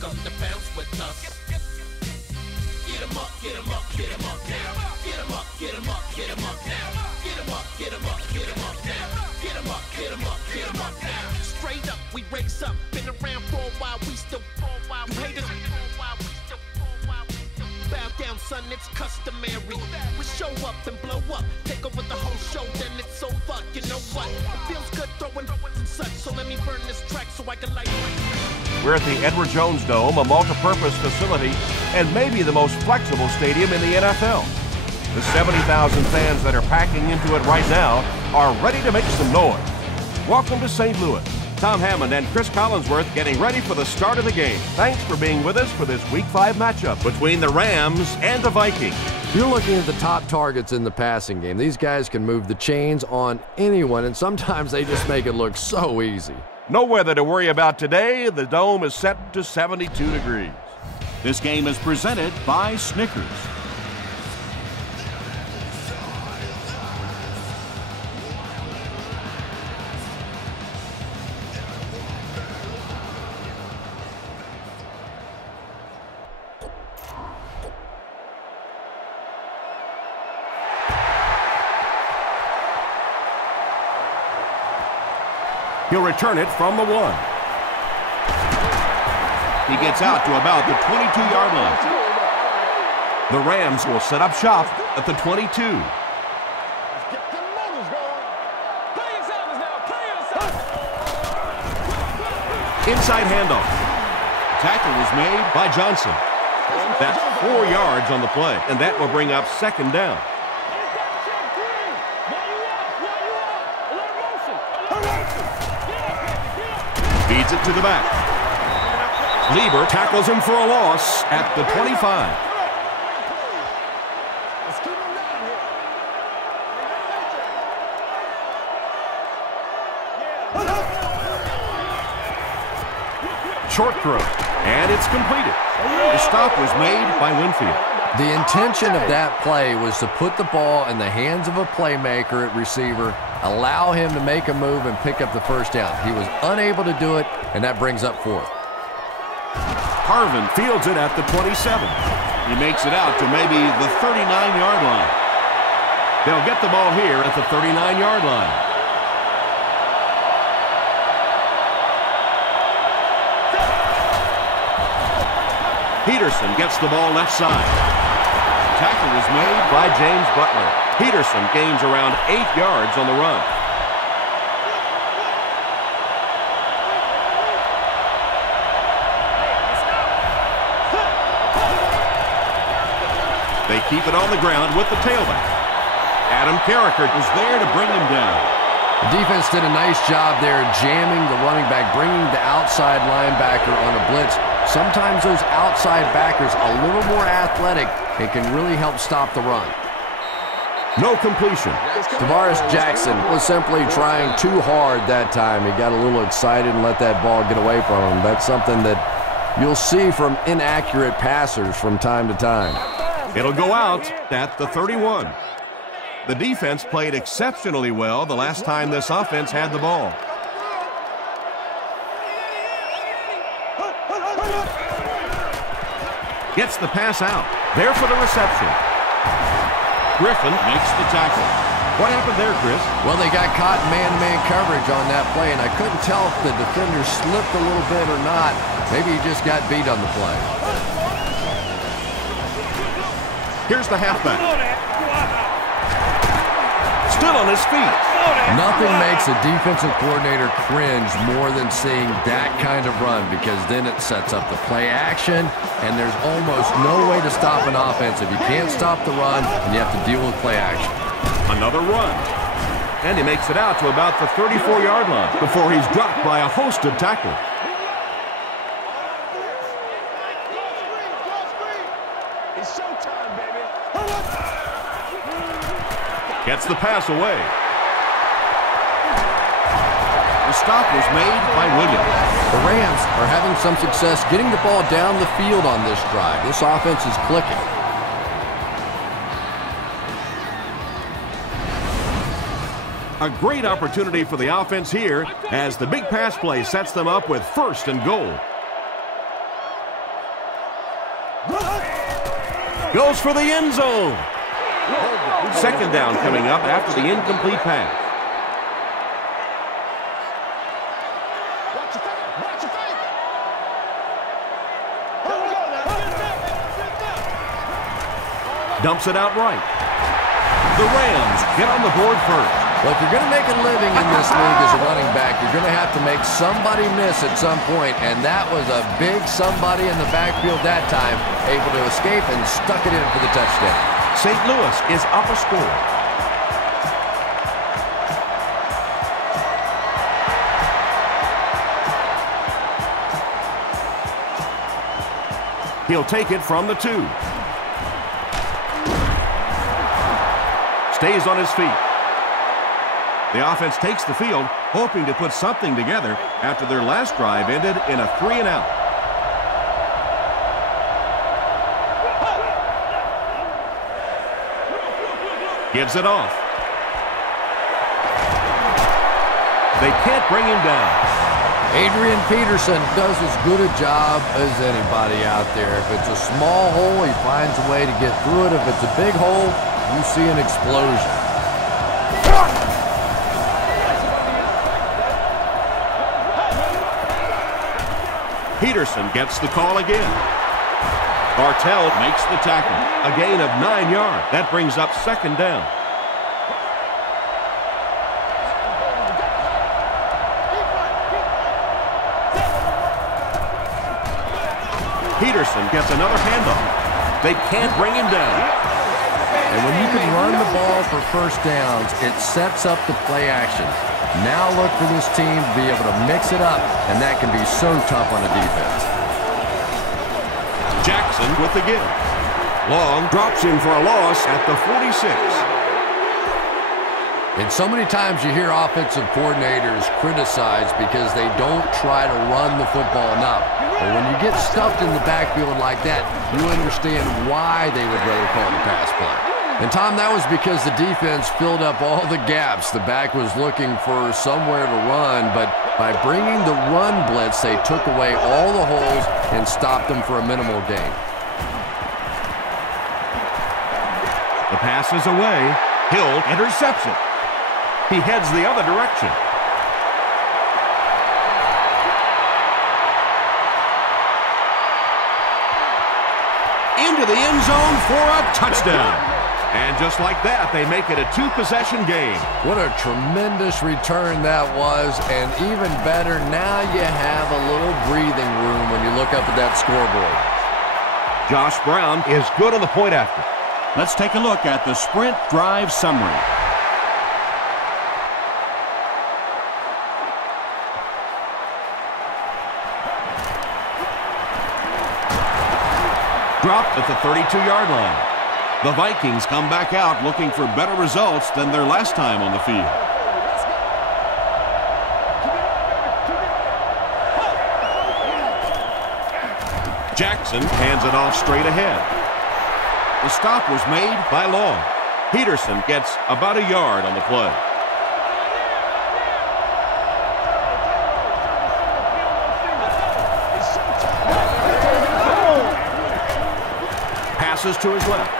welcome to bounce with us. Get 'em up, get 'em up, get 'em up now. Get 'em up, get 'em up, get 'em up now. Get 'em up, get 'em up, get 'em up now. Get 'em up, get 'em up, get 'em up now. Straight up, we raise up. Been around for a while, we still fall while you haters. Bow down, son, it's customary. We show up and blow up, take over the whole show, then it's over. You know what? It feels good throwing and such, so let me burn this track so I can light it. We're at the Edward Jones Dome, a multi-purpose facility, and maybe the most flexible stadium in the NFL. The 70,000 fans that are packing into it right now are ready to make some noise. Welcome to St. Louis. Tom Hammond and Chris Collinsworth getting ready for the start of the game. Thanks for being with us for this Week 5 matchup between the Rams and the Vikings. You're looking at the top targets in the passing game. These guys can move the chains on anyone, and sometimes they just make it look so easy. No weather to worry about today. The dome is set to 72 degrees. This game is presented by Snickers. He'll return it from the 1. He gets out to about the 22-yard line. The Rams will set up shop at the 22. Inside handoff. Tackle was made by Johnson. That's 4 yards on the play, and that will bring up second down. Feeds it to the back. Lieber tackles him for a loss at the 25. Short throw, and it's completed. The stop was made by Winfield. The intention of that play was to put the ball in the hands of a playmaker at receiver, allow him to make a move and pick up the first down. He was unable to do it, and that brings up 4th. Harvin fields it at the 27. He makes it out to maybe the 39-yard line. They'll get the ball here at the 39-yard line. Peterson gets the ball left side. Tackle was made by James Butler. Peterson gains around 8 yards on the run. They keep it on the ground with the tailback. Adam Carricker was there to bring him down. The defense did a nice job there jamming the running back, bringing the outside linebacker on a blitz. Sometimes those outside backers a little more athletic and can really help stop the run. No completion. Tavares Jackson was simply trying too hard that time. He got a little excited and let that ball get away from him. That's something that you'll see from inaccurate passers from time to time. It'll go out at the 31. The defense played exceptionally well the last time this offense had the ball. Gets the pass out. There for the reception. Griffin makes the tackle. What happened there, Chris? Well, they got caught in man-to-man coverage on that play, and I couldn't tell if the defender slipped a little bit or not. Maybe he just got beat on the play. Here's the halfback. Still on his feet. Nothing makes a defensive coordinator cringe more than seeing that kind of run, because then it sets up the play action, and there's almost no way to stop an offense if you can't stop the run and you have to deal with play action. Another run. And he makes it out to about the 34-yard line before he's dropped by a host of tacklers. It's showtime, baby. Gets the pass away. The stop was made by Williams. The Rams are having some success getting the ball down the field on this drive. This offense is clicking. A great opportunity for the offense here as the big pass play sets them up with 1st and goal. Goes for the end zone. Second down coming up after the incomplete pass. Dumps it out right. The Rams get on the board first. Well, if you're going to make a living in this league as a running back, you're going to have to make somebody miss at some point, and that was a big somebody in the backfield that time, able to escape and stuck it in for the touchdown. St. Louis is up a score. He'll take it from the 2. Stays on his feet. The offense takes the field, hoping to put something together after their last drive ended in a 3-and-out. Gives it off. They can't bring him down. Adrian Peterson does as good a job as anybody out there. If it's a small hole, he finds a way to get through it. If it's a big hole, you see an explosion. Peterson gets the call again. Bartell makes the tackle. A gain of 9 yards. That brings up second down. Peterson gets another handoff. They can't bring him down. And when you can run the ball for first downs, it sets up the play action. Now look for this team to be able to mix it up, and that can be so tough on a defense. Jackson with the give. Long drops in for a loss at the 46. And so many times you hear offensive coordinators criticized because they don't try to run the football enough. But when you get stuffed in the backfield like that, you understand why they would rather call the pass play. And, Tom, that was because the defense filled up all the gaps. The back was looking for somewhere to run, but by bringing the run blitz, they took away all the holes and stopped them for a minimal gain. The pass is away. Hill intercepts it. He heads the other direction. Into the end zone for a touchdown. And just like that, they make it a 2-possession game. What a tremendous return that was, and even better, now you have a little breathing room when you look up at that scoreboard. Josh Brown is good on the point after. Let's take a look at the sprint drive summary. Dropped at the 32-yard line. The Vikings come back out looking for better results than their last time on the field. Jackson hands it off straight ahead. The stop was made by Long. Peterson gets about a yard on the play. Passes to his left.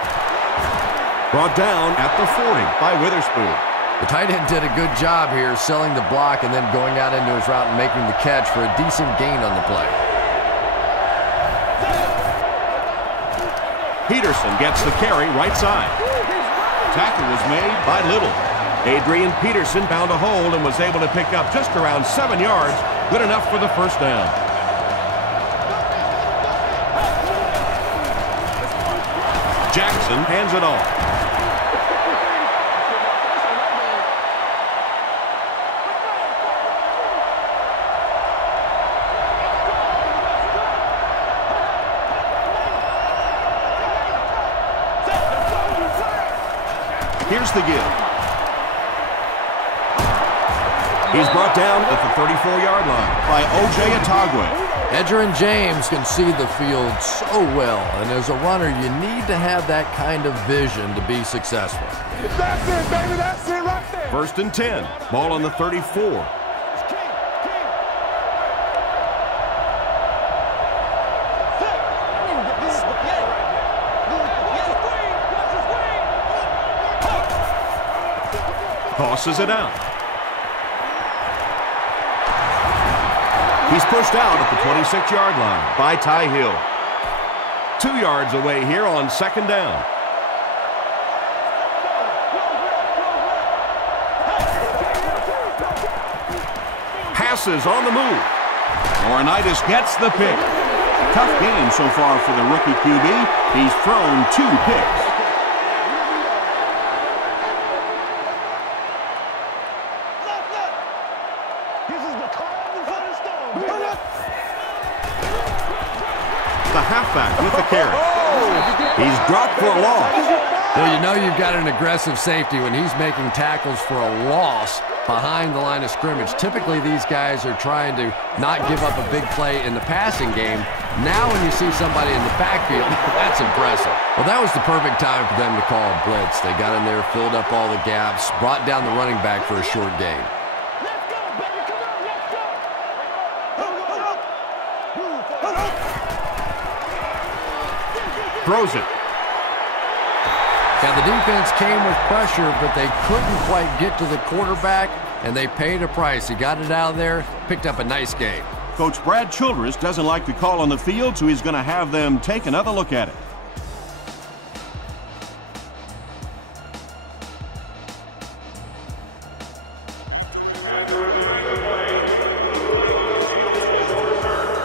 Brought down at the 40 by Witherspoon. The tight end did a good job here selling the block and then going out into his route and making the catch for a decent gain on the play. Peterson gets the carry right side. Tackle was made by Little. Adrian Peterson found a hole and was able to pick up just around 7 yards. Good enough for the first down. Jackson hands it off. Here's the give. He's brought down at the 34-yard line by O.J. Atagwe. Edgerrin James can see the field so well, and as a runner, you need to have that kind of vision to be successful. That's it, baby. That's it right there. 1st and 10. Ball on the 34. Tosses it out. He's pushed out at the 26-yard line By Ty Hill. 2 yards away here on second down. Passes on the move. Laurinaitis gets the pick. Tough game so far for the rookie QB. He's thrown 2 picks. The halfback with the carry. He's dropped for a loss. Well, you know you've got an aggressive safety when he's making tackles for a loss behind the line of scrimmage. Typically, these guys are trying to not give up a big play in the passing game. Now when you see somebody in the backfield, that's impressive. Well, that was the perfect time for them to call a blitz. They got in there, filled up all the gaps, brought down the running back for a short gain. Throws it. Now, the defense came with pressure, but they couldn't quite get to the quarterback, and they paid a price. He got it out of there, picked up a nice game. Coach Brad Childress doesn't like the call on the field, so he's going to have them take another look at it.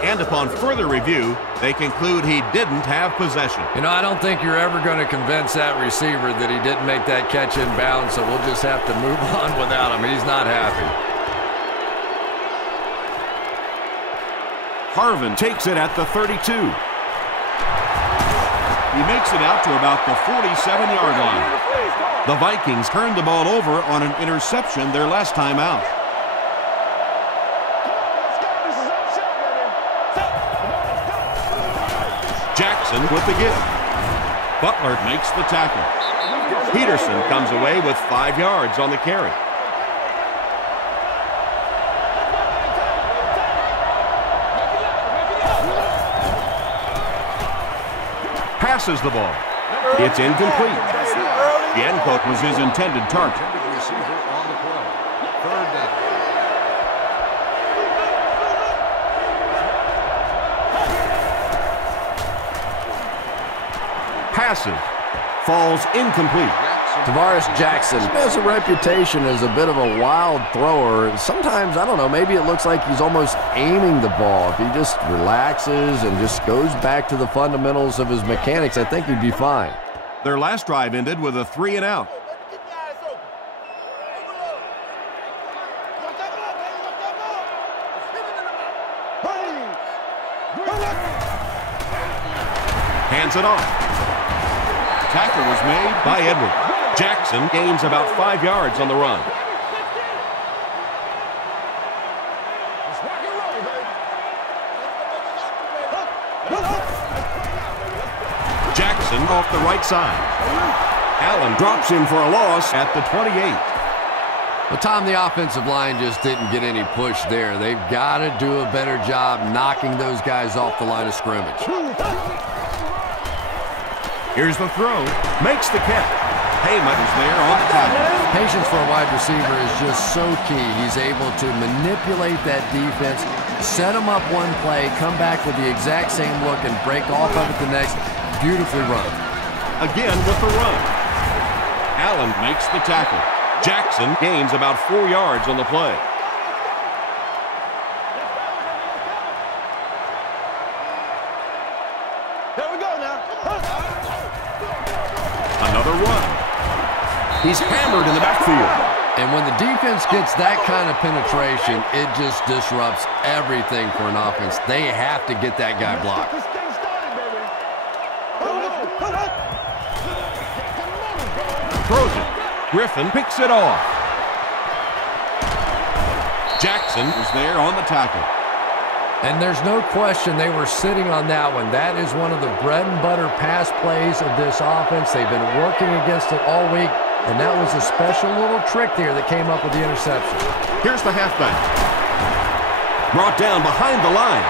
And upon further review, they conclude he didn't have possession. You know, I don't think you're ever going to convince that receiver that he didn't make that catch in bounds, so we'll just have to move on without him. He's not happy. Harvin takes it at the 32. He makes it out to about the 47-yard line. The Vikings turned the ball over on an interception their last time out. Jackson with the give. Butler makes the tackle. Peterson comes away with 5 yards on the carry. Passes the ball. It's incomplete. Yankovic was his intended target. Passes. Falls incomplete. Tavares Jackson has a reputation as a bit of a wild thrower. Sometimes, I don't know, maybe it looks like he's almost aiming the ball. If he just relaxes and just goes back to the fundamentals of his mechanics, I think he'd be fine. Their last drive ended with a 3-and-out. Hands it off. Tackle was made By Edwards. Jackson gains about 5 yards on the run. Jackson off the right side. Allen drops him for a loss at the 28. Well, Tom, the offensive line just didn't get any push there. They've got to do a better job knocking those guys off the line of scrimmage. Here's the throw. Makes the catch. Heyman is there on the tackle. Patience for a wide receiver is just so key. He's able to manipulate that defense, set them up one play, come back with the exact same look, and break off of it the next. Beautifully run. Again with the run. Allen makes the tackle. Jackson gains about 4 yards on the play. There we go now. Another run. He's hammered in the backfield. And when the defense gets that kind of penetration, it just disrupts everything for an offense. They have to get that guy blocked. Throws it. Griffin picks it off. Jackson was there on the tackle. And there's no question they were sitting on that one. That is one of the bread and butter pass plays of this offense. They've been working against it all week, and that was a special little trick there that came up with the interception. Here's the halfback. Brought down behind the line.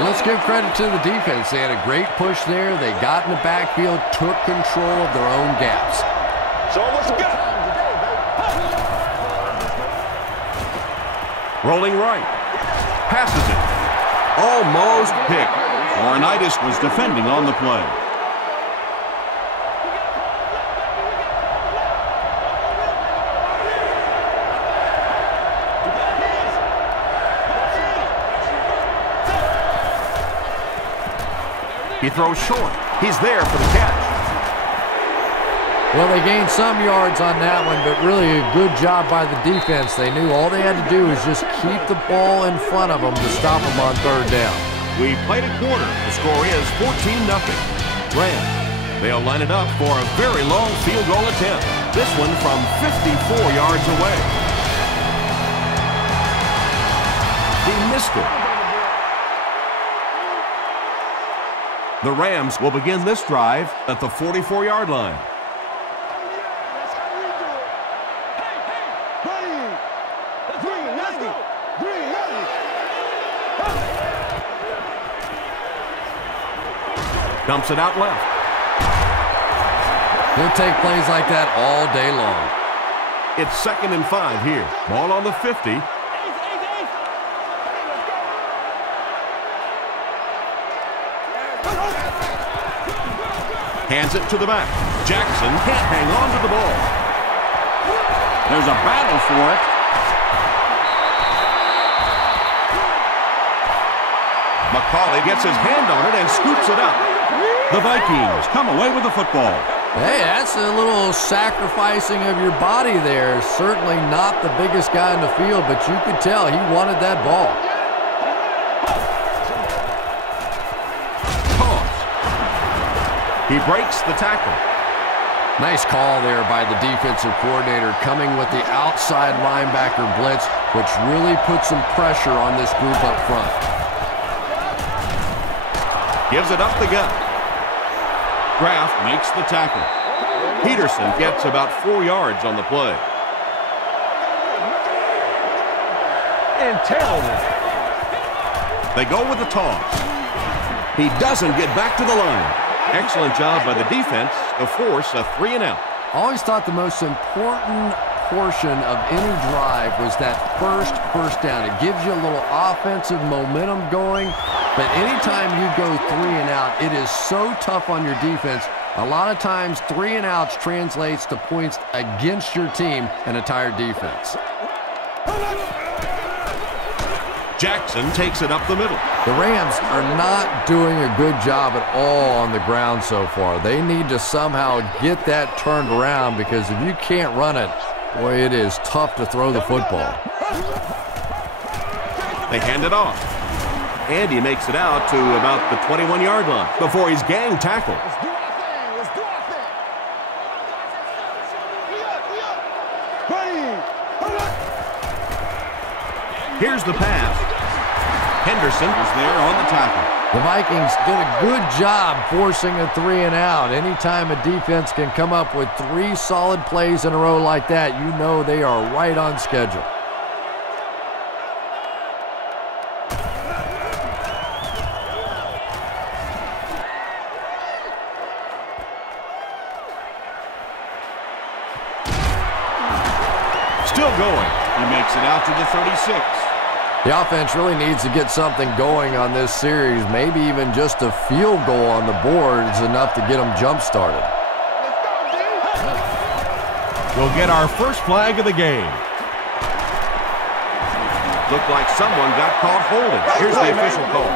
And let's give credit to the defense. They had a great push there. They got in the backfield, took control of their own gaps. So let's go. Rolling right. Passes it. Almost picked. Laurinaitis was defending on the play. He throws short. He's there for the catch. Well, they gained some yards on that one, but really a good job by the defense. They knew all they had to do was just keep the ball in front of them to stop them on third down. We played a quarter. The score is 14-0. Rams. They'll line it up for a very long field goal attempt. This one from 54 yards away. He missed it. The Rams will begin this drive at the 44-yard line. Dumps it out left. He'll take plays like that all day long. It's 2nd and 5 here. Ball on the 50. Hands it to the back. Jackson can't hang on to the ball. There's a battle for it. McCauley gets his hand on it and scoops it up. The Vikings come away with the football. Hey, that's a little sacrificing of your body there. Certainly not the biggest guy in the field, but you could tell he wanted that ball. He breaks the tackle. Nice call there by the defensive coordinator, coming with the outside linebacker blitz, which really put some pressure on this group up front. Gives it up the gut. Kraft makes the tackle. Peterson gets about 4 yards on the play. They go with the toss. He doesn't get back to the line. Excellent job by the defense to force a 3-and-out. I always thought the most important portion of any drive was that first down. It gives you a little offensive momentum going, but anytime you go 3-and-out, it is so tough on your defense. A lot of times 3-and-outs translates to points against your team and a tired defense. Jackson takes it up the middle. The Rams are not doing a good job at all on the ground so far. They need to somehow get that turned around, because if you can't run it, boy, it is tough to throw the football. They hand it off. And he makes it out to about the 21-yard line before he's gang tackled. Here's the pass. Henderson is there on the tackle. The Vikings did a good job forcing a 3-and-out. Anytime a defense can come up with 3 solid plays in a row like that, you know they are right on schedule. Still going. He makes it out to the 36. The offense really needs to get something going on this series. Maybe even just a field goal on the board is enough to get them jump-started. We'll get our first flag of the game. Looked like someone got caught holding. Here's the official call.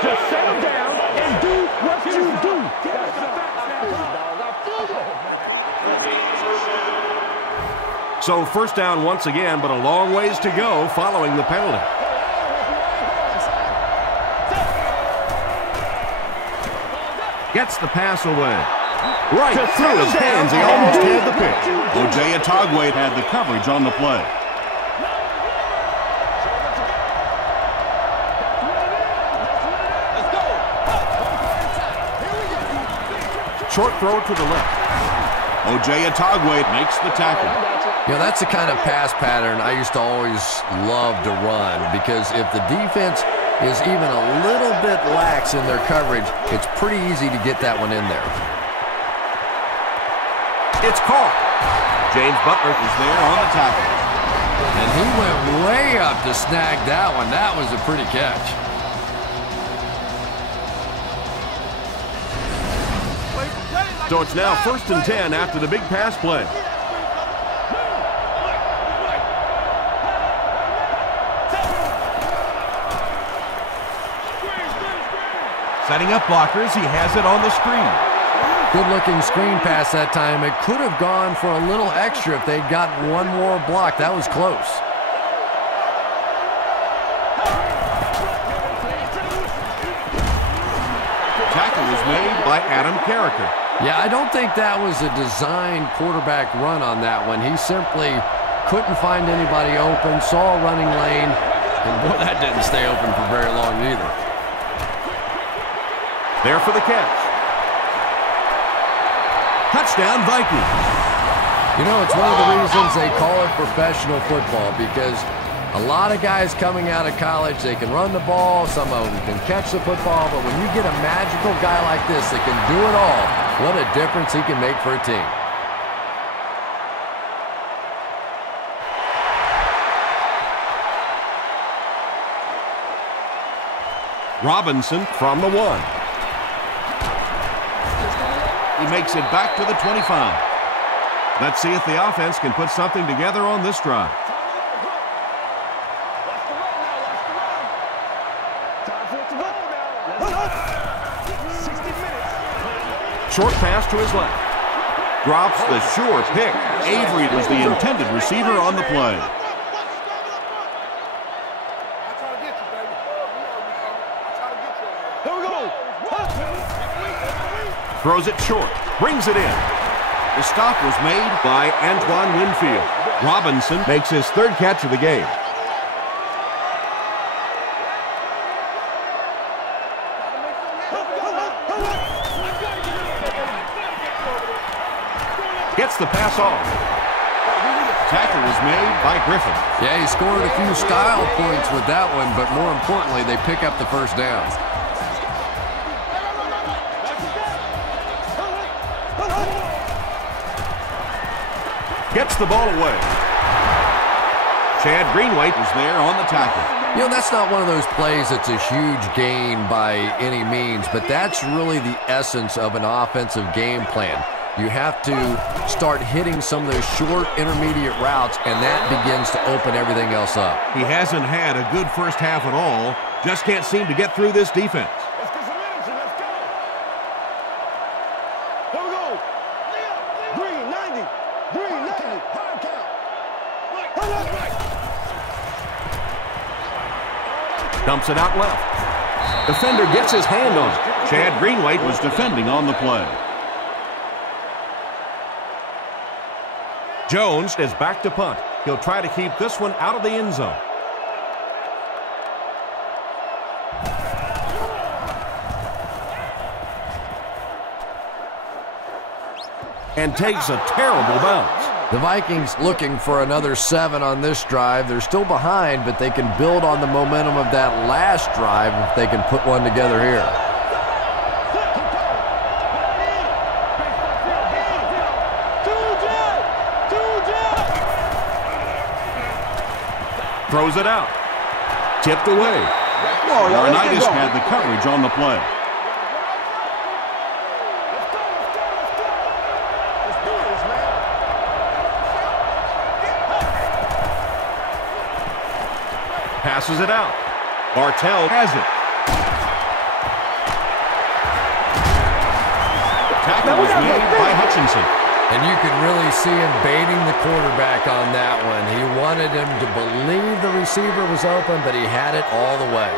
Just settle down and do what you do. So first down once again, but a long ways to go following the penalty. Gets the pass away. Right through his hands, he almost had the pick. O.J. Atogwe had the coverage on the play. Short throw to the left. O.J. Atogwe makes the tackle. You know, that's the kind of pass pattern I used to always love to run, because if the defense is even a little bit lax in their coverage, it's pretty easy to get that one in there. It's caught. James Butler is there on the tackle. And he went way up to snag that one. That was a pretty catch. So it's now 1st and 10 after the big pass play. Setting up blockers, he has it on the screen. Good-looking screen pass that time. It could have gone for a little extra if they'd gotten one more block. That was close. Tackle was made by Adam Carricker. Yeah, I don't think that was a designed quarterback run on that one. He simply couldn't find anybody open, saw a running lane, and boy, that didn't stay open for very long either. There for the catch. Touchdown, Vikings. You know, it's one of the reasons they call it professional football, because a lot of guys coming out of college, they can run the ball, some of them can catch the football, but when you get a magical guy like this that can do it all, what a difference he can make for a team. Robinson from the 1. He makes it back to the 25. Let's see if the offense can put something together on this drive. Short pass to his left. Drops the sure pick. Avery was the intended receiver on the play. Throws it short. Brings it in. The stop was made by Antoine Winfield. Robinson makes his 3rd catch of the game. Gets the pass off. Tackle was made by Griffin. Yeah, he scored a few style points with that one, but more importantly, they pick up the 1st down. Gets the ball away. Chad Greenway was there on the tackle. You know, that's not one of those plays that's a huge gain by any means, but that's really the essence of an offensive game plan. You have to start hitting some of those short, intermediate routes, and that begins to open everything else up. He hasn't had a good first half at all. Just can't seem to get through this defense. Dumps it out left. Defender gets his hand on it. Chad Greenway was defending on the play. Jones is back to punt. He'll try to keep this one out of the end zone. And takes a terrible bounce. The Vikings looking for another 7 on this drive. They're still behind, but they can build on the momentum of that last drive if they can put one together here. Throws it out. Tipped away. Laurinaitis had the coverage on the play. Passes it out. Bartell has it. Tackle was made by Hutchinson. And you could really see him baiting the quarterback on that one. He wanted him to believe the receiver was open, but he had it all the way.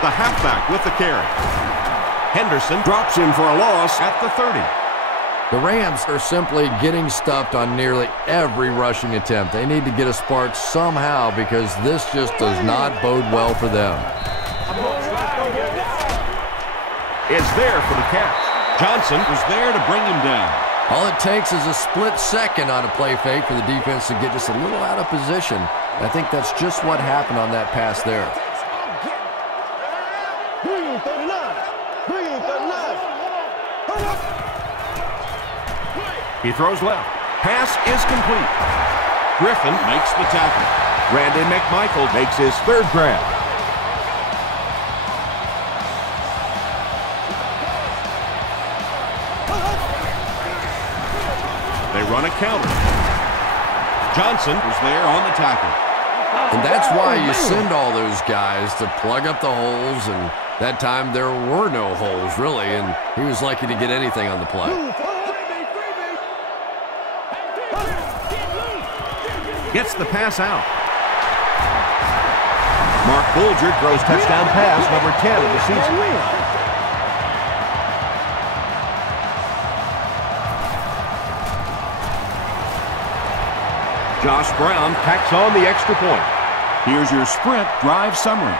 The halfback with the carry. Henderson drops him for a loss at the 30. The Rams are simply getting stuffed on nearly every rushing attempt. They need to get a spark somehow because this just does not bode well for them. It's there for the catch. Johnson was there to bring him down. All it takes is a split second on a play fake for the defense to get just a little out of position. I think that's just what happened on that pass there. He throws left. Pass is complete. Griffin Makes the tackle. Randy McMichael makes his third grab. They run a counter. Johnson was there on the tackle. And that's why you send all those guys to plug up the holes, and that time there were no holes, really, and he was lucky to get anything on the play. Gets the pass out. Mark Bulger throws touchdown pass number 10 of the season. Josh Brown tacks on the extra point. Here's your sprint drive summary.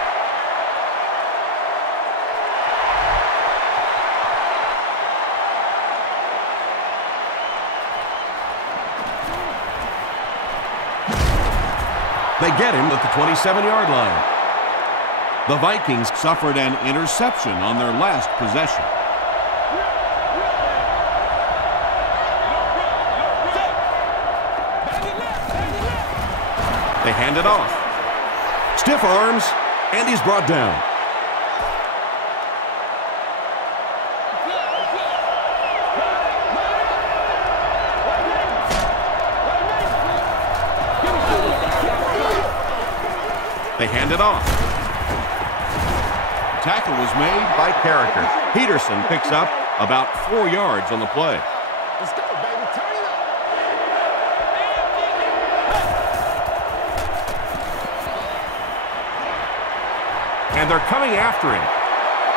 They get him at the 27-yard line. The Vikings suffered an interception on their last possession. They hand it off. Stiff arms, and he's brought down. They hand it off. Tackle was made By character. Peterson picks up about 4 yards on the play. Let's go, baby. Turn it up. And they're coming after him.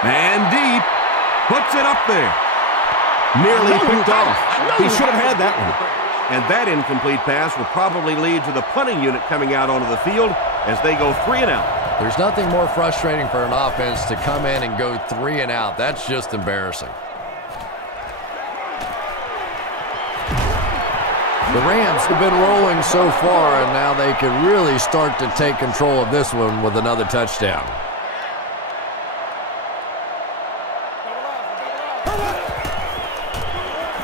Man deep. Puts it up there. Nearly picked off. He should have had that one. And that incomplete pass will probably lead to the punting unit coming out onto the field as they go 3 and out. There's nothing more frustrating for an offense to come in and go 3 and out. That's just embarrassing. The Rams have been rolling so far, and now they can really start to take control of this one with another touchdown.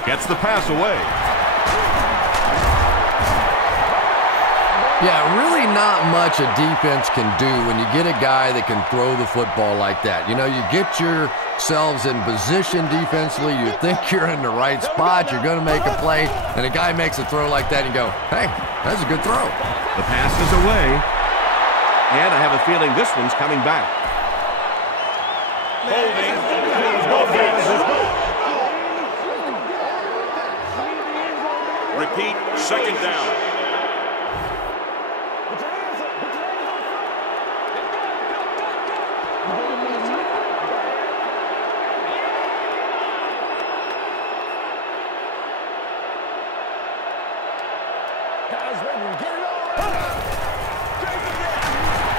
Gets the pass away. Yeah, really not much a defense can do when you get a guy that can throw the football like that. You know, you get yourselves in position defensively, you think you're in the right spot, you're going to make a play, and a guy makes a throw like that, and you go, hey, that's a good throw. The pass is away. And I have a feeling this one's coming back. Holding. Repeat, second down.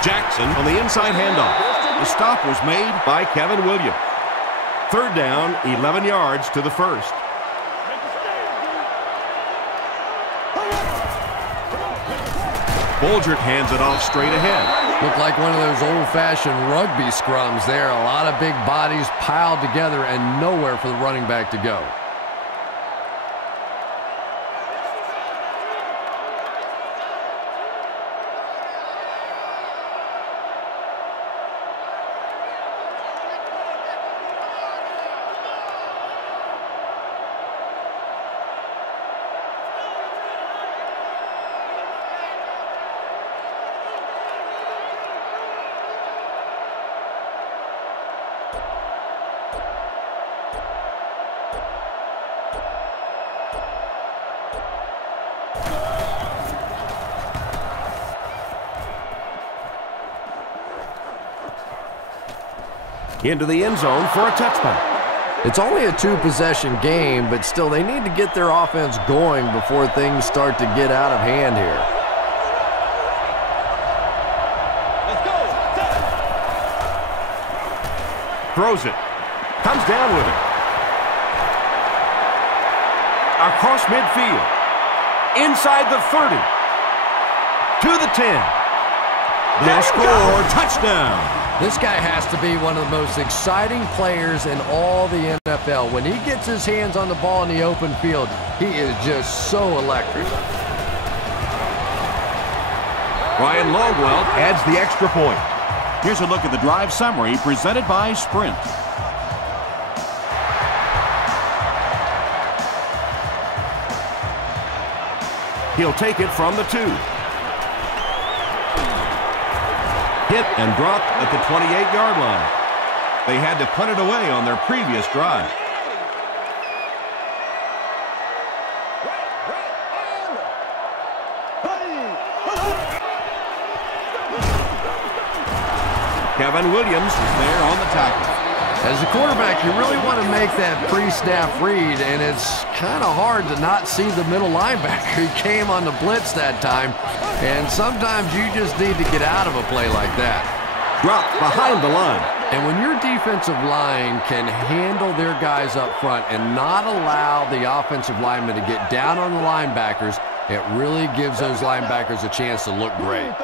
Jackson on the inside handoff. The stop was made by Kevin Williams. 3rd down, 11 yards to the first. Bulgert hands it off straight ahead. Looked like one of those old-fashioned rugby scrums there. A lot of big bodies piled together and nowhere for the running back to go. Into the end zone for a touchdown. It's only a 2-possession game, but still they need to get their offense going before things start to get out of hand here. Let's go. Throws it. Comes down with it. Across midfield. Inside the 30. To the 10. They'll score. Touchdown. This guy has to be one of the most exciting players in all the NFL. When he gets his hands on the ball in the open field, he is just so electric. Ryan Longwell adds the extra point. Here's a look at the drive summary presented by Sprint. He'll take it from the 2. Hit and dropped at the 28-yard line. They had to punt it away on their previous drive. Kevin Williams is there on the tackle. As a quarterback, you really want to make that pre-snap read, and it's kind of hard to not see the middle linebacker. He came on the blitz that time, and sometimes you just need to get out of a play like that. Dropped behind the line. And when your defensive line can handle their guys up front and not allow the offensive linemen to get down on the linebackers, it really gives those linebackers a chance to look great.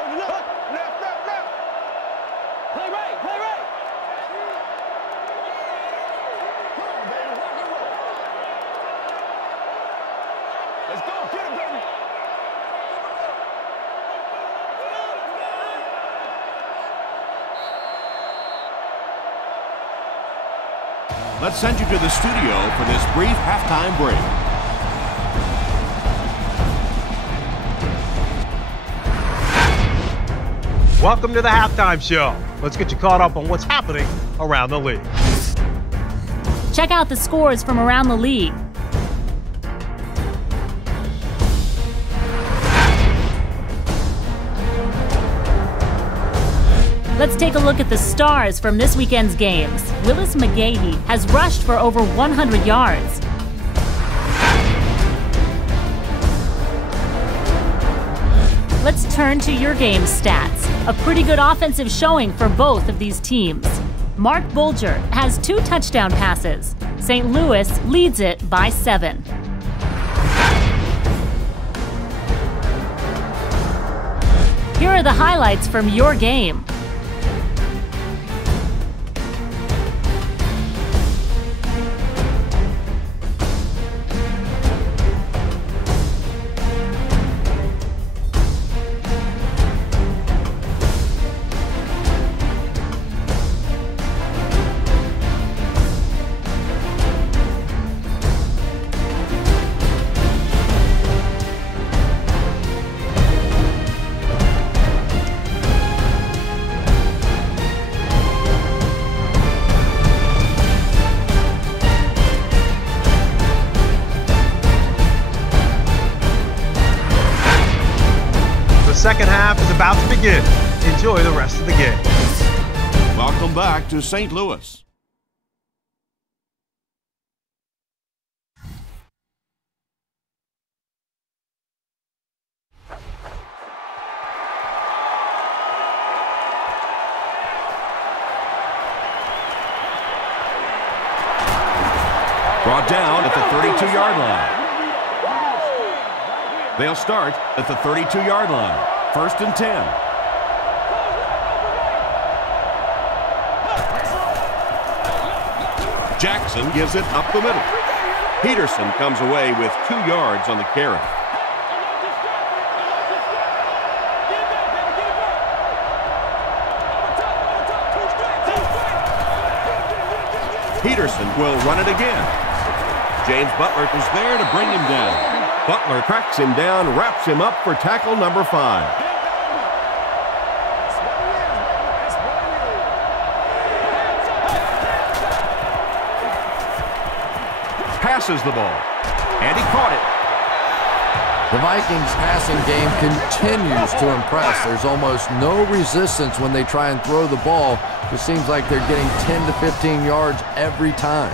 Let's send you to the studio for this brief halftime break. Welcome to the halftime show. Let's get you caught up on what's happening around the league. Check out the scores from around the league. Let's take a look at the stars from this weekend's games. Willis McGahee has rushed for over 100 yards. Let's turn to your game stats. A pretty good offensive showing for both of these teams. Mark Bulger has 2 touchdown passes. St. Louis leads it by 7. Here are the highlights from your game. Second half is about to begin. Enjoy the rest of the game. Welcome back to St. Louis. Brought down at the 32-yard line. They'll start at the 32-yard line. 1st and 10. Jackson gives it up the middle. Peterson comes away with 2 yards on the carry. Peterson will run it again. James Butler is there to bring him down. Butler tracks him down, wraps him up for tackle number 5. Passes the ball, and he caught it. The Vikings passing game continues to impress. There's almost no resistance when they try and throw the ball. It seems like they're getting 10 to 15 yards every time.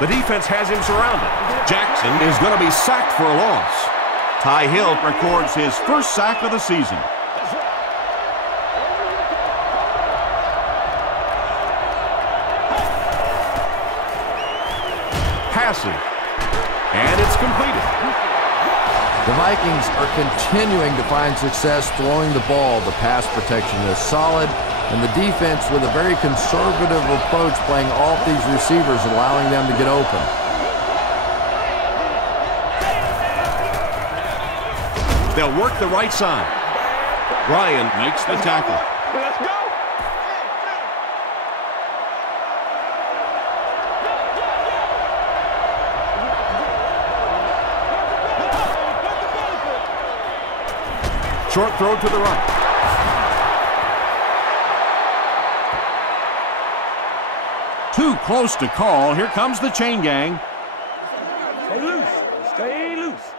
The defense has him surrounded. Jackson is going to be sacked for a loss. Ty Hill records his first sack of the season. Passing. And it's completed. The Vikings are continuing to find success throwing the ball. The pass protection is solid, and the defense with a very conservative approach playing off these receivers, allowing them to get open. They'll work the right side. Ryan makes the tackle. Let's go. Short throw to the right. Too close to call. Here comes the chain gang. Stay loose. Stay loose.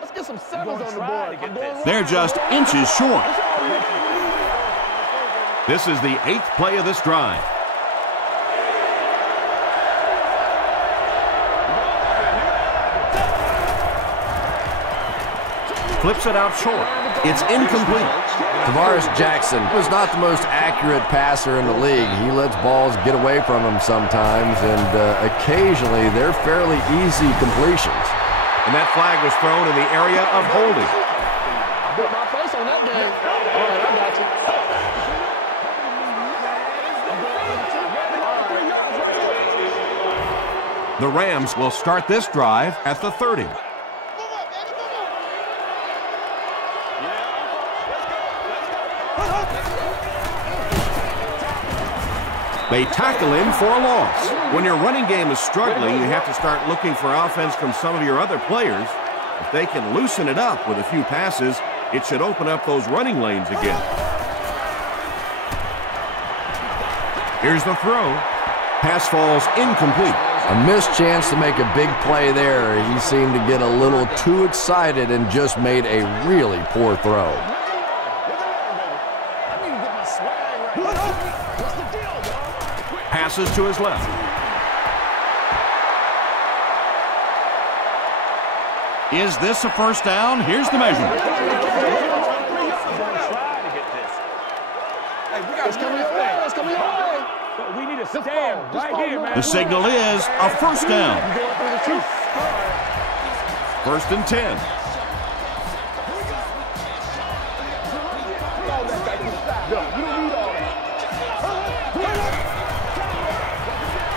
Let's get some sevens on the board. They're just inches short. This is the 8th play of this drive. Flips it out short. It's incomplete. Tavares Jackson was not the most accurate passer in the league. He lets balls get away from him sometimes, and occasionally they're fairly easy completions. And that flag was thrown in the area of holding. Put my face on that game. All right, I got you. The Rams will start this drive at the 30. They tackle him for a loss. When your running game is struggling, you have to start looking for offense from some of your other players. If they can loosen it up with a few passes, it should open up those running lanes again. Here's the throw. Pass falls incomplete. A missed chance to make a big play there. He seemed to get a little too excited and just made a really poor throw. Passes to his left. Is this a first down? Here's the measurement. We need to stand right here, man. The signal is a first down. 1st and 10.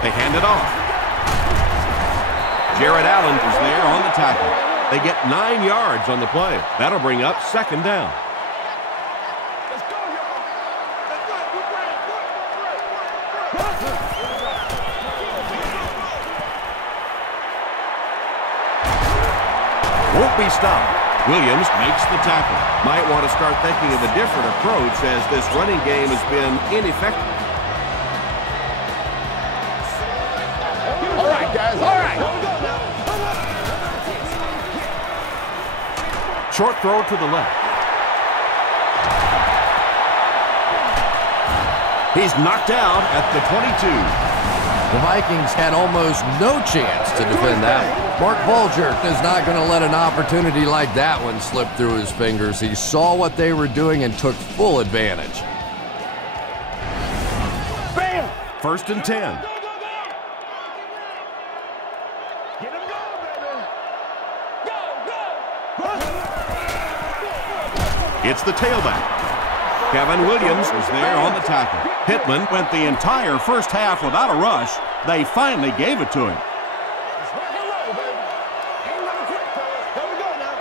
They hand it off. Jared Allen is there on the tackle. They get 9 yards on the play. That'll bring up 2nd down. Won't be stopped. Williams makes the tackle. Might want to start thinking of a different approach as this running game has been ineffective. All right, guys. All right. Short throw to the left. He's knocked out at the 22. The Vikings had almost no chance to defend that one. Mark Bulger is not going to let an opportunity like that one slip through his fingers. He saw what they were doing and took full advantage. Bam! 1st and 10. Get him going, baby. Go, go. It's the tailback. Kevin Williams was there on the tackle. Pittman went the entire first half without a rush. They finally gave it to him. It's rock and roll, baby. Ain't nothing quick, fellas. Here we go now.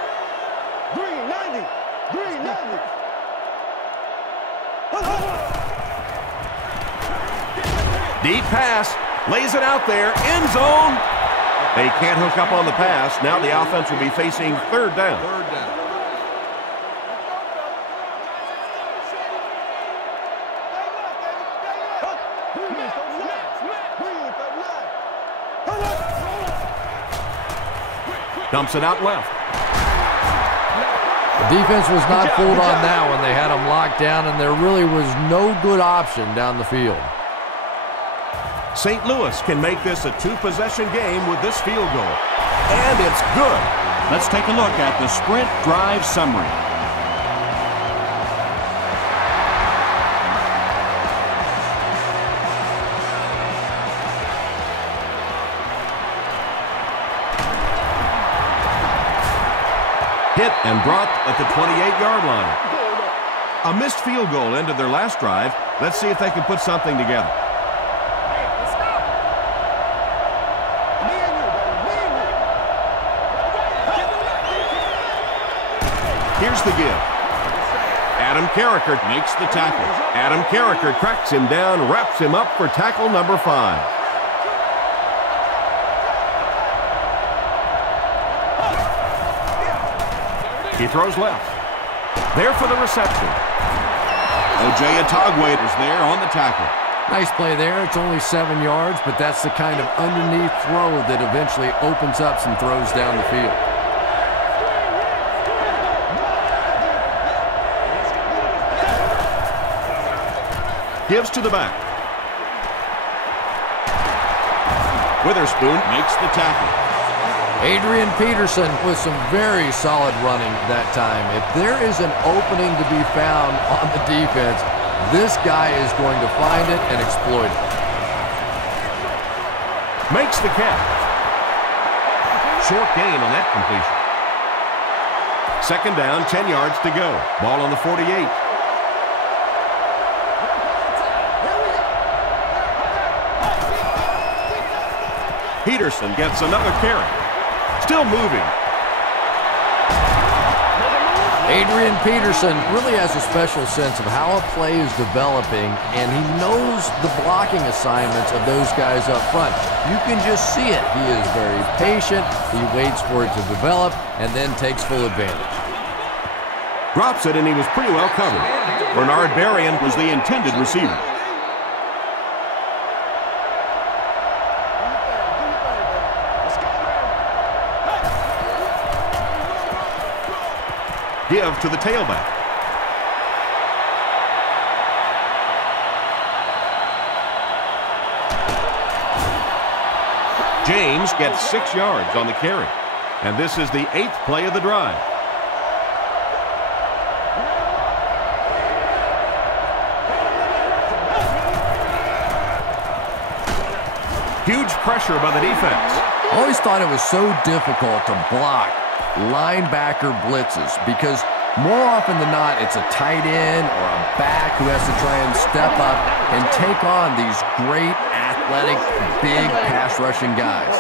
Green 90. Green 90. Deep pass. Lays it out there. End zone. They can't hook up on the pass. Now the offense will be facing 3rd down. Dumps it out left. The defense was not fooled on that one. They had them locked down, and there really was no good option down the field. St. Louis can make this a 2-possession game with this field goal. And it's good. Let's take a look at the sprint drive summary. Hit and dropped at the 28-yard line. A missed field goal ended their last drive. Let's see if they can put something together. Here's the give. Adam Carricker makes the tackle. Adam Carricker tracks him down, wraps him up for tackle number 5. He throws left. There for the reception. O.J. Atogwe is there on the tackle. Nice play there. It's only 7 yards, but that's the kind of underneath throw that eventually opens up some throws down the field. Gives to the back. Witherspoon makes the tackle. Adrian Peterson with some very solid running that time. If there is an opening to be found on the defense, this guy is going to find it and exploit it. Makes the catch. Short gain on that completion. Second down, 10 yards to go. Ball on the 48. Peterson gets another carry. Still moving. Adrian Peterson really has a special sense of how a play is developing, and he knows the blocking assignments of those guys up front. You can just see it. He is very patient. He waits for it to develop and then takes full advantage. Drops it, and he was pretty well covered. Bernard Berrien was the intended receiver. Give to the tailback. James gets 6 yards on the carry. And this is the 8th play of the drive. Huge pressure by the defense. Always thought it was so difficult to block linebacker blitzes because more often than not it's a tight end or a back who has to try and step up and take on these great athletic big pass rushing guys.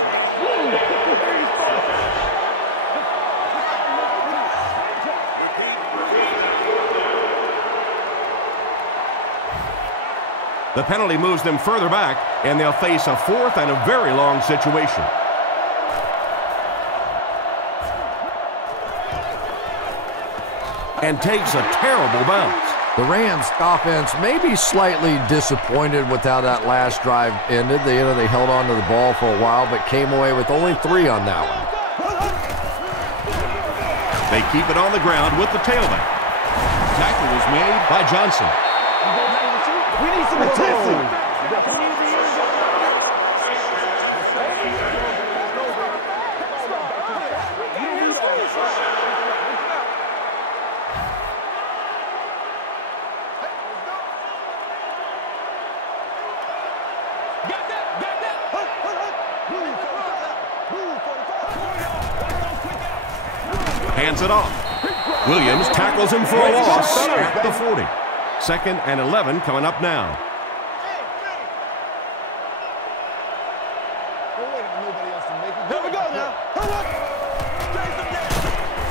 The penalty moves them further back, and they'll face a 4th and a very long situation. And takes a terrible bounce. The Rams offense may be slightly disappointed with how that last drive ended. They held on to the ball for a while, but came away with only 3 on that one. They keep it on the ground with the tailback. Tackle was made by Johnson. We need some attention. Hands it off. Williams tackles him for a loss at the 40. 2nd and 11 coming up now.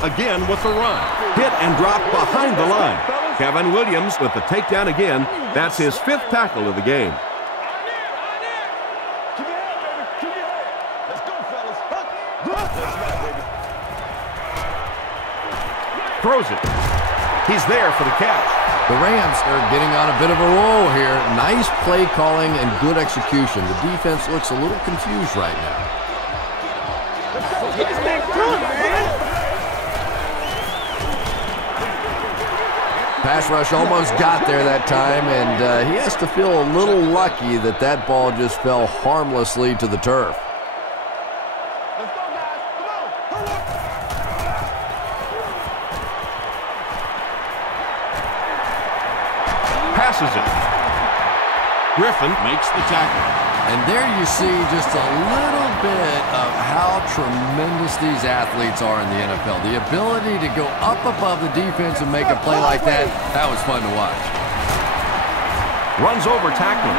Again with the run. Hit and drop behind the line. Kevin Williams with the takedown again. That's his 5th tackle of the game. Throws it. He's there for the catch. The Rams are getting on a bit of a roll here. Nice play calling and good execution. The defense looks a little confused right now. Pass rush almost got there that time, and he has to feel a little lucky that that ball just fell harmlessly to the turf. Passes it. Griffin makes the tackle. And there you see just a little bit of how tremendous these athletes are in the NFL. The ability to go up above the defense and make a play like that, that was fun to watch. Runs over tackler.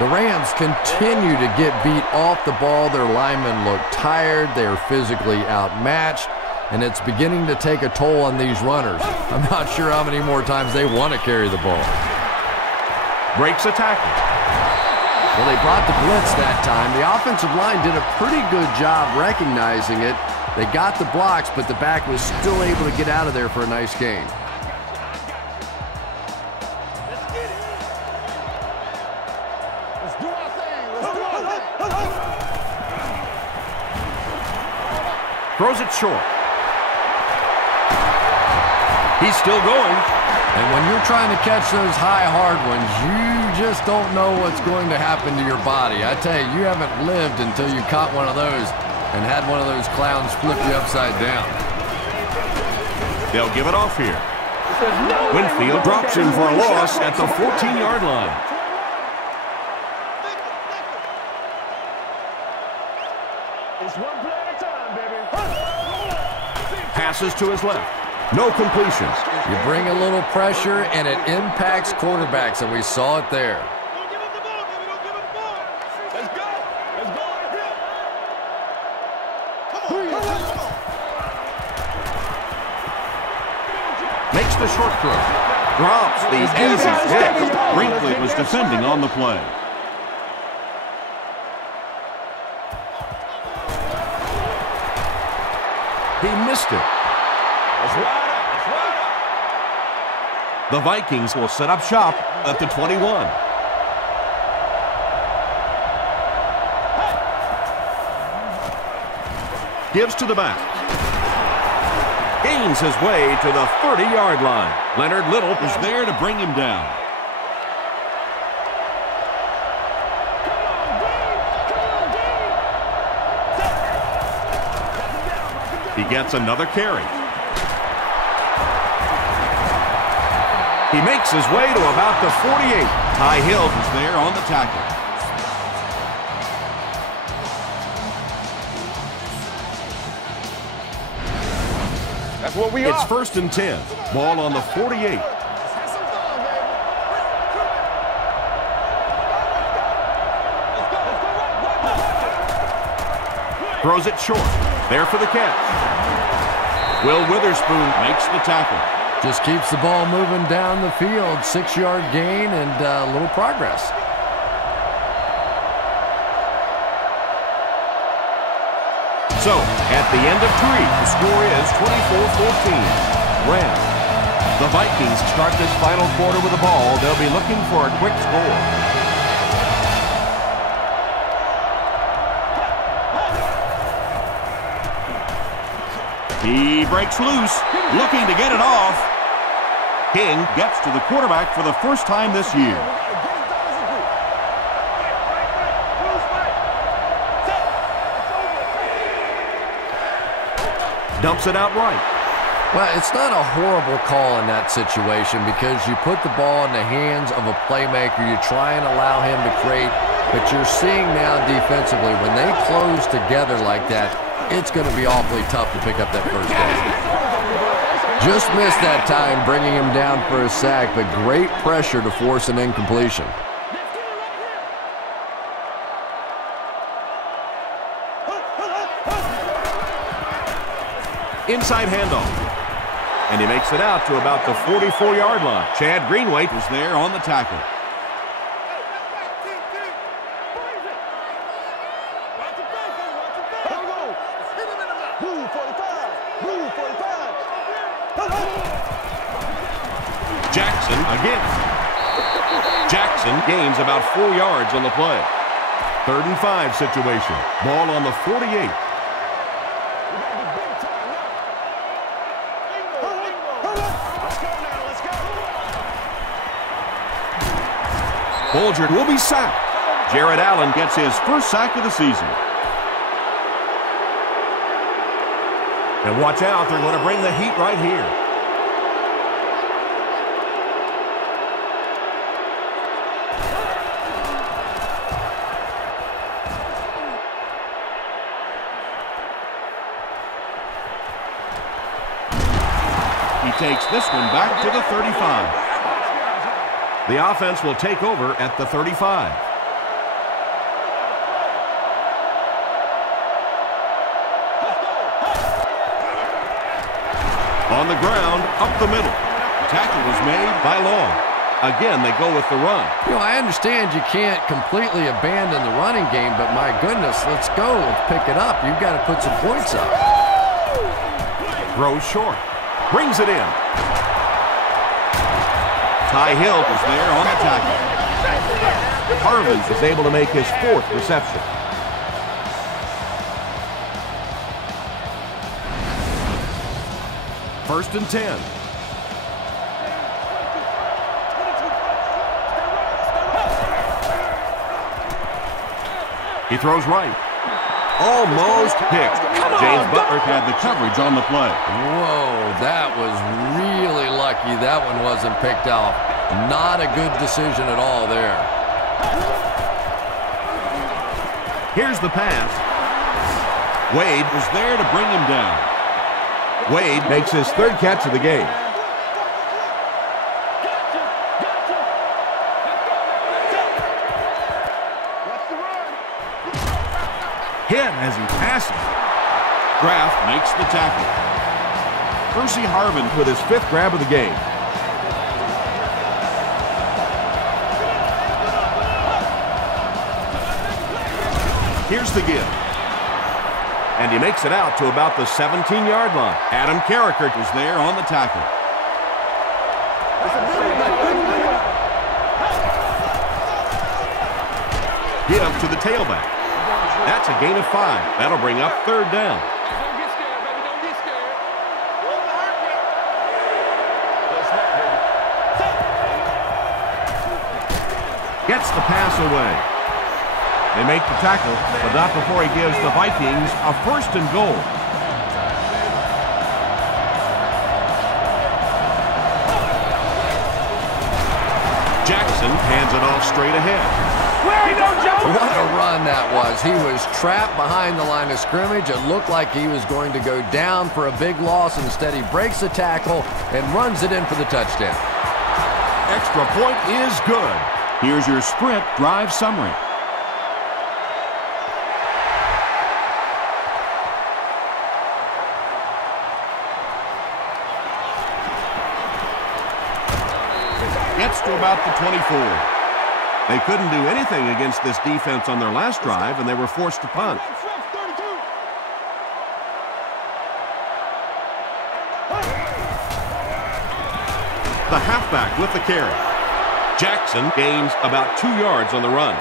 The Rams continue to get beat off the ball. Their linemen look tired. They are physically outmatched, and it's beginning to take a toll on these runners. I'm not sure how many more times they want to carry the ball. Breaks a tackle. Well, they brought the blitz that time. The offensive line did a pretty good job recognizing it. They got the blocks, but the back was still able to get out of there for a nice gain. Throws it short. He's still going. And when you're trying to catch those high, hard ones, you just don't know what's going to happen to your body. I tell you, you haven't lived until you caught one of those and had one of those clowns flip you upside down. They'll give it off here. Winfield drops him for a loss at the 14-yard line. It's one play at a time, baby. Passes to his left. No completions. You bring a little pressure, and it impacts quarterbacks, and we saw it there. Don't give him the ball, baby. Don't give him the ball. Let's go. Let's go. Come on. Makes the short throw. Drops the easy hit. Brinkley was defending on the play. He missed it. The Vikings will set up shop at the 21. Gives to the back. Gains his way to the 30-yard line. Leonard Little Was there to bring him down. He gets another carry. He makes his way to about the 48. Ty Hill was there on the tackle. That's what we are. It's 1st and 10. Ball on the 48. Throws it short. There for the catch. Will Witherspoon Makes the tackle. Just keeps the ball moving down the field. 6-yard gain and a little progress. So, at the end of 3, the score is 24-14. Rams. The Vikings start this final quarter with the ball. They'll be looking for a quick score. He breaks loose, looking to get it off. King gets to the quarterback for the first time this year. Dumps it out right. Well, it's not a horrible call in that situation because you put the ball in the hands of a playmaker. You try and allow him to create, but you're seeing now defensively, when they close together like that, it's going to be awfully tough to pick up that first down. Just missed that time, bringing him down for a sack, but great pressure to force an incompletion. Inside handoff. And he makes it out to about the 44-yard line. Chad Greenway Was there on the tackle. Jackson again. Jackson gains about 4 yards on the play. 3rd and 5 situation. Ball on the 48. Bulger will be sacked. Jared Allen Gets his first sack of the season. And watch out, they're going to bring the heat right here. takes this one back to the 35. The offense will take over at the 35. On the ground, up the middle. Tackle was made by Long. Again, they go with the run. You know, I understand you can't completely abandon the running game, but my goodness, let's go. Let's pick it up. You've got to put some points up. Throws short. Brings it in. Ty Hill is there on the tackle. Harvin is able to make his 4th reception. First and 10. He throws right. Almost picked. James Butler had the coverage on the play. Whoa, that was really lucky that one wasn't picked off. Not a good decision at all there. Here's the pass. Wade was there to bring him down. Wade makes his 3rd catch of the game. Hit as he passes. Graff makes the tackle. Percy Harvin with his 5th grab of the game. Here's the give. And he makes it out to about the 17-yard line. Adam Carricker was there on the tackle. Give to the tailback. That's a gain of 5. That'll bring up 3rd down. Gets the pass away. They make the tackle, but not before he gives the Vikings a 1st and goal. Jackson hands it off straight ahead. What a run that was. He was trapped behind the line of scrimmage. It looked like he was going to go down for a big loss. Instead, he breaks the tackle and runs it in for the touchdown. Extra point is good. Here's your sprint drive summary. Gets to about the 24. They couldn't do anything against this defense on their last drive, and they were forced to punt. The halfback with the carry. Jackson gains about 2 yards on the run.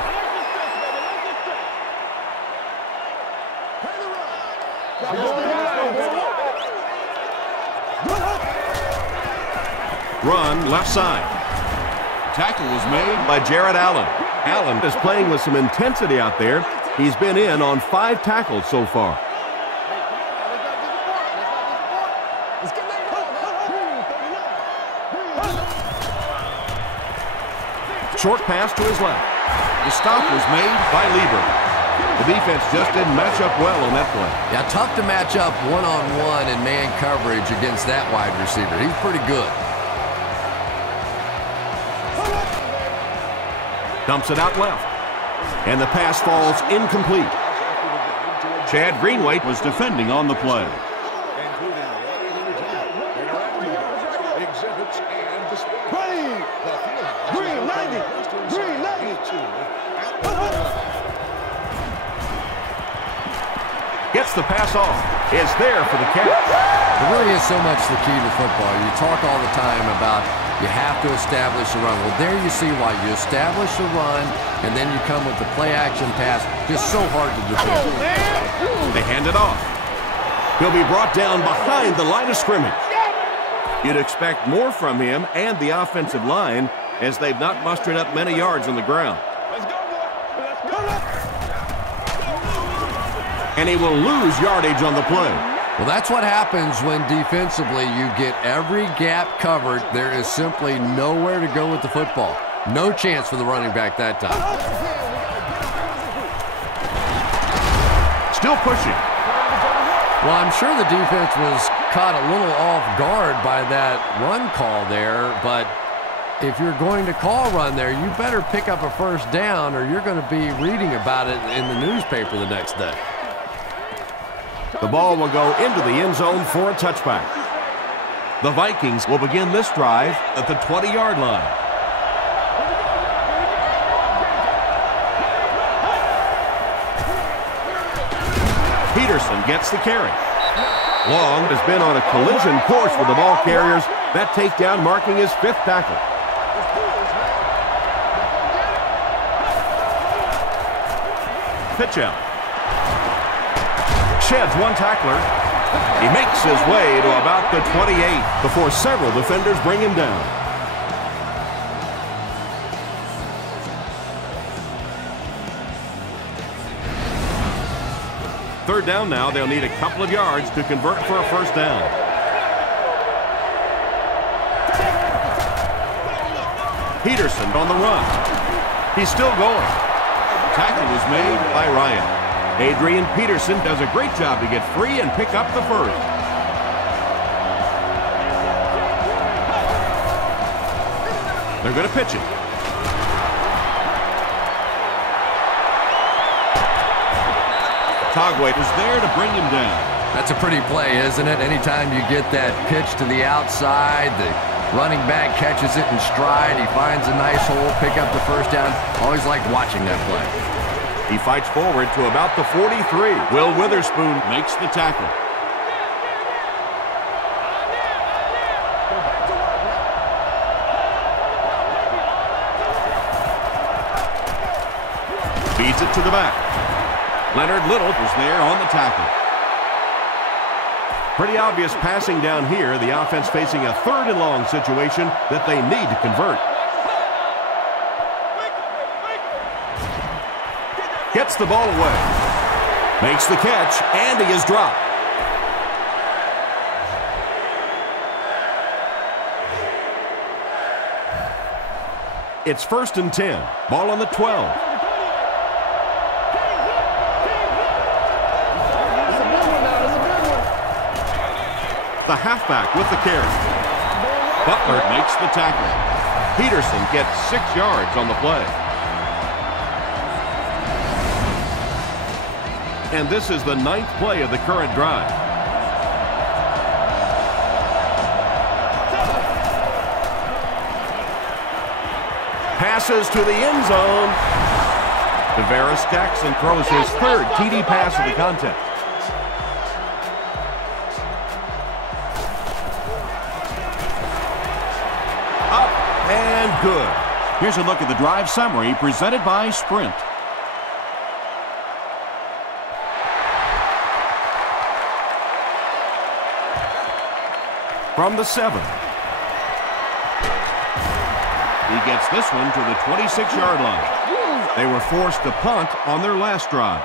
Run left side. Tackle was made by Jared Allen. Allen is playing with some intensity out there. He's been in on 5 tackles so far. Short pass to his left. The stop was made by Lieber. The defense just didn't match up well on that play. Yeah, tough to match up one-on-one in man coverage against that wide receiver. He's pretty good. Dumps it out left. And the pass falls incomplete. Chad Greenway was defending on the play. Gets the pass off. Is there for the catch. It really is so much the key to football. You talk all the time about you have to establish a run. Well, there you see why you establish a run, and then you come with the play-action pass. Just so hard to defend. They hand it off. He'll be brought down behind the line of scrimmage. You'd expect more from him and the offensive line, as they've not mustered up many yards on the ground. And he will lose yardage on the play. Well, that's what happens when defensively you get every gap covered. There is simply nowhere to go with the football. No chance for the running back that time. Still pushing. Well, I'm sure the defense was caught a little off guard by that run call there, but if you're going to call run there, you better pick up a first down or you're going to be reading about it in the newspaper the next day. The ball will go into the end zone for a touchback. The Vikings will begin this drive at the 20-yard line. Peterson gets the carry. Long has been on a collision course with the ball carriers. That takedown marking his 5th tackle. Pitch out. Sheds one tackler. He makes his way to about the 28 before several defenders bring him down. Third down now. They'll need a couple of yards to convert for a first down. Peterson on the run. He's still going. Tackle was made by Ryan. Adrian Peterson does a great job to get free and pick up the first. They're going to pitch it. Togway is there to bring him down. That's a pretty play, isn't it? Anytime you get that pitch to the outside, the running back catches it in stride. He finds a nice hole, pick up the first down. Always like watching that play. He fights forward to about the 43. Will Witherspoon makes the tackle. Feeds it to the back. Leonard Little is there on the tackle. Pretty obvious passing down here. The offense facing a 3rd and long situation that they need to convert. Gets the ball away. Makes the catch, and he is dropped. It's 1st and 10. Ball on the 12. The halfback with the carry. Butler makes the tackle. Peterson gets 6 yards on the play. And this is the 9th play of the current drive. Passes to the end zone. Tavares Jackson throws his 3rd TD pass of the contest. Up and good. Here's a look at the drive summary presented by Sprint. From the 7. He gets this one to the 26-yard line. They were forced to punt on their last drive.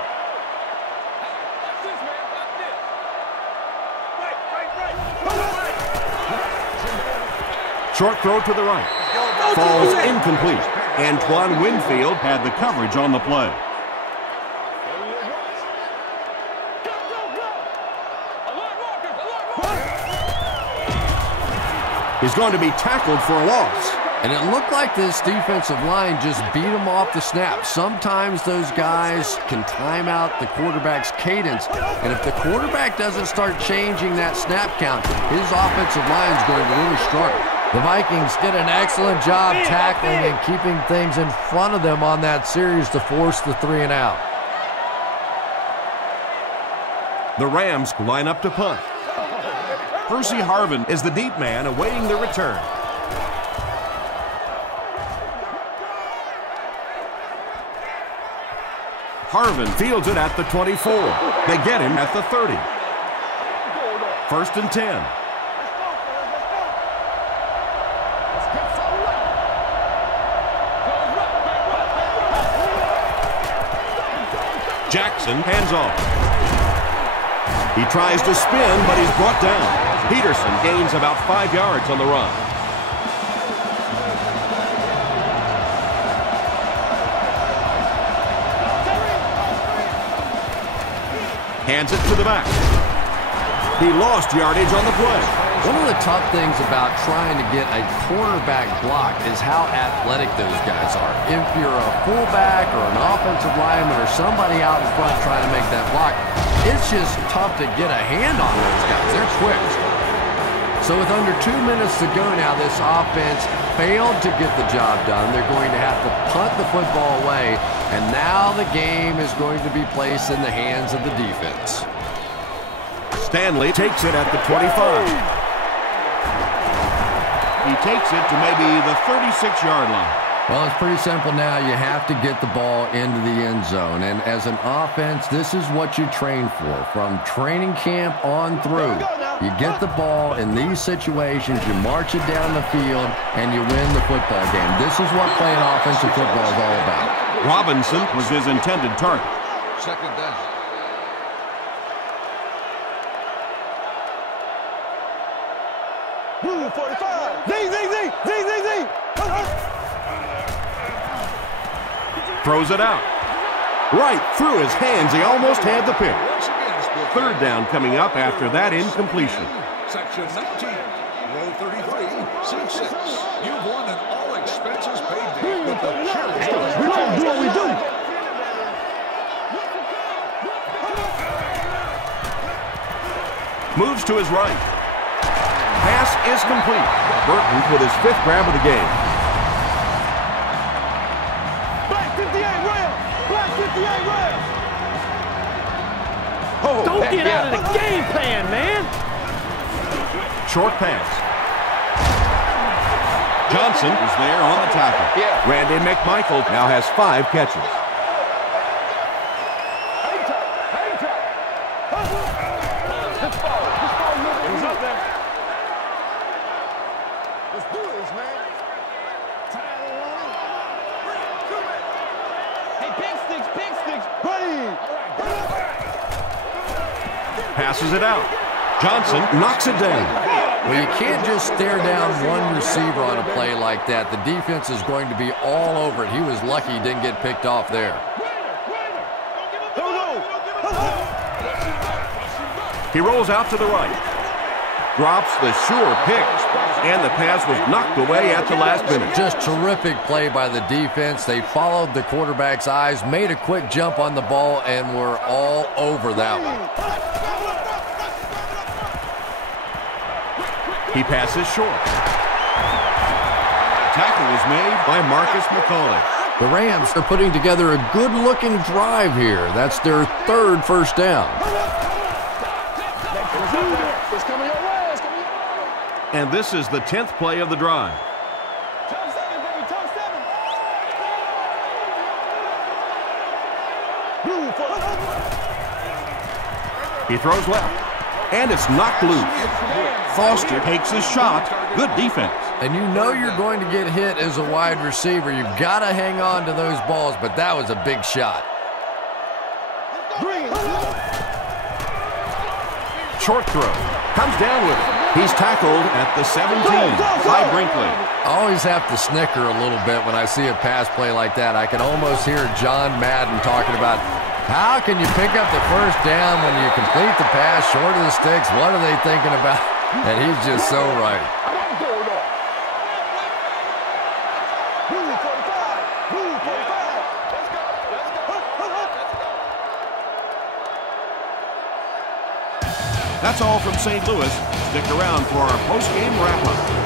Short throw to the right. Falls incomplete. Antoine Winfield had the coverage on the play. He's going to be tackled for a loss. And it looked like this defensive line just beat him off the snap. Sometimes those guys can time out the quarterback's cadence. And if the quarterback doesn't start changing that snap count, his offensive line is going to really struggle. The Vikings did an excellent job tackling and keeping things in front of them on that series to force the 3 and out. The Rams line up to punt. Percy Harvin is the deep man awaiting the return. Harvin fields it at the 24. They get him at the 30. 1st and 10. Jackson hands off. He tries to spin, but he's brought down. Peterson gains about 5 yards on the run. Hands it to the back. He lost yardage on the play. One of the tough things about trying to get a quarterback block is how athletic those guys are. If you're a fullback or an offensive lineman or somebody out in front trying to make that block, it's just tough to get a hand on those guys. They're quick. So with under 2 minutes to go now, this offense failed to get the job done. They're going to have to punt the football away, and now the game is going to be placed in the hands of the defense. Stanley takes it at the 25. He takes it to maybe the 36-yard line. Well, it's pretty simple now. You have to get the ball into the end zone. And as an offense, this is what you train for. From training camp on through, you get the ball in these situations, you march it down the field, and you win the football game. This is what playing offensive football is all about. Robinson was his intended target. Second down. Blue 45. Z. Throws it out. Right through his hands. He almost had the pick. Third down coming up after that incompletion. Section 19, row 33, seat 6. You've won an all-expenses paid day with the cheeriest. We don't do what we do. Moves to his right. Pass is complete. Burton with his 5th grab of the game. Black 58 rail. Black 58 rail. Oh, don't get out of the game plan, man. Short pass. Johnson is there on the tackle. Randy McMichael now has 5 catches. Passes it out. Johnson knocks it down. Well, you can't just stare down one receiver on a play like that. The defense is going to be all over it. He was lucky he didn't get picked off there. He rolls out to the right. Drops the sure pick. And the pass was knocked away at the last minute. Just terrific play by the defense. They followed the quarterback's eyes, made a quick jump on the ball, and were all over that one. He passes short. Tackle is made by Marcus McCauley. The Rams are putting together a good-looking drive here. That's their 3rd first down. And this is the 10th play of the drive. He throws left, and it's knocked loose. Foster takes his shot. Good defense. And you know you're going to get hit as a wide receiver. You've got to hang on to those balls, but that was a big shot. Short throw. Comes down with it. He's tackled at the 17 by Brinkley. I always have to snicker a little bit when I see a pass play like that. I can almost hear John Madden talking about how can you pick up the first down when you complete the pass short of the sticks? What are they thinking about? And he's just so right. That's all from St. Louis. Stick around for our post-game wrap-up.